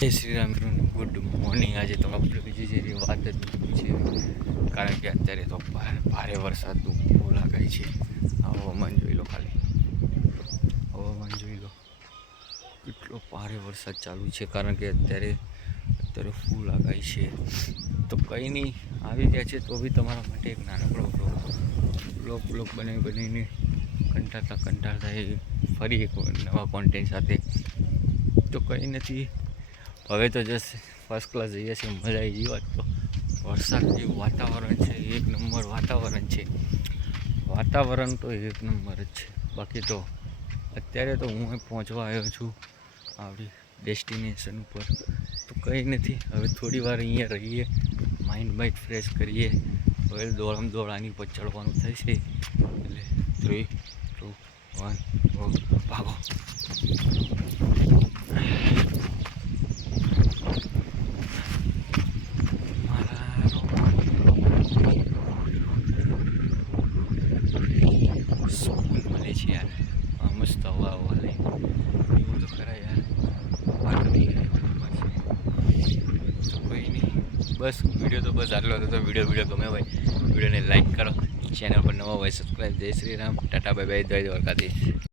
જય Shri Ram, good morning. આજે તો આપણે બીજી જેવી વાત જ છે, કારણ કે અત્યારે તો ભારે વરસાદનું ફૂલ આગાહી છે। હવામાન જોઈ લો, ખાલી હવામાન જોઈ લો, કેટલો ભારે વરસાદ ચાલુ છે, કારણ કે અત્યારે ફૂલ આગાહી છે। તો કંઈ નહીં, આવી ગયા છે તો બી તમારા માટે એક નાનકડો બ્લોગ બનાવીને કંટાળતા ફરી એક નવા કોન્ટેન્ટ સાથે। તો કંઈ નથી, હવે તો જસ્ટ ફર્સ્ટ ક્લાસ જઈએ છીએ, મજા આવી ગઈ। વાત તો વરસાદ જેવું વાતાવરણ છે, એક નંબર વાતાવરણ છે, વાતાવરણ તો એક નંબર જ છે। બાકી તો અત્યારે તો હું પહોંચવા આવ્યો છું આપણી ડેસ્ટિનેશન ઉપર। તો કંઈ નથી, હવે થોડી વાર અહીંયા રહીએ, માઇન્ડ ફ્રેશ કરીએ, હવે દોડ આની પર ચડવાનું થશે। એટલે 3, 2, 1 ભાગો। સુકૂન મળે છે યાર, મસ્ત હવા લઈને એવું તો ખરા યાર, વાત નહીં થાય તો કોઈ નહીં। બસ વિડીયો તો બસ આટલો હતો। તો વિડીયો ગમે હોય વિડીયોને લાઈક કરો, ચેનલ પર નવા હોય સબસ્ક્રાઈબ। જય શ્રી રામ, ટાટા બાય બાય, જય દ્વારકાધીશ।